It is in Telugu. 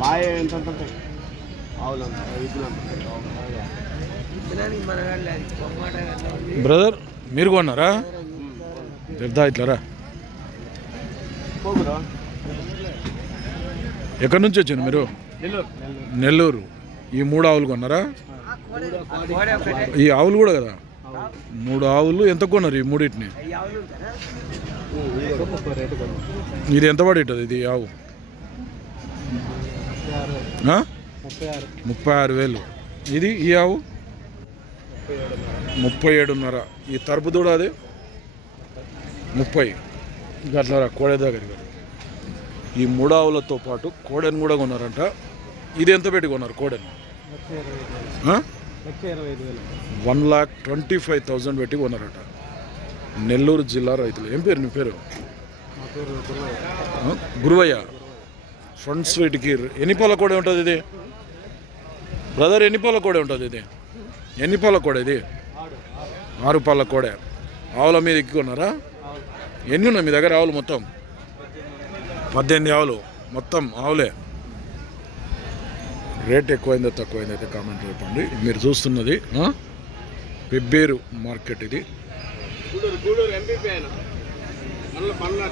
మాయ ఎంత బ్రదర్ మీరు కొన్నారా? చెప్తా ఇట్లారా ఎక్కడి నుంచి వచ్చింది మీరు? నెల్లూరు. ఈ మూడు ఆవులు కొన్నారా? ఈ ఆవులు కూడా కదా? మూడు ఆవులు ఎంత కొన్నారు ఈ మూడింటిని? ఇది ఎంత పడి ఉంటుంది ఇది ఆవు? ముప్పై ఆరు వేలు. ఇది ఈ ఆవు? ముప్పై ఏడున్నర. ఈ తరపు దూడ అది? ముప్పై. గట్లరా కోడె దగ్గరికి ఈ మూడు ఆవులతో పాటు కోడెను కూడా కొన్నారంట. ఇది ఎంత పెట్టి కొన్నారు కోడెను? One lakh twenty five thousand పెట్టి కొన్నారట. నెల్లూరు జిల్లా రైతులు. ఏం పేరు నీ పేరు? గురువయ్య. ఫ్రంట్ స్వీట్ ఫ్రంట్ ఎన్ని పాల కూడా ఉంటుంది ఇది? బ్రదర్ ఎన్ని పాల కూడా ఉంటుంది ఇది? ఎన్ని పాల కూడా ఇది? ఆరు పాల కోడే ఆవుల మీద ఎక్కున్నారా ఎన్ని ఉన్నాయి మీ దగ్గర ఆవులు మొత్తం? పద్దెనిమిది ఆవులు. మొత్తం ఆవులే. రేట్ ఎక్కువైందో తక్కువైందో అయితే కామెంట్ చెప్పండి మీరు చూస్తున్నది పెబ్బేరు మార్కెట్ ఇది. గూడూరు గూడూరు ఎంపీపీ ఆయన మళ్ళీ పనులు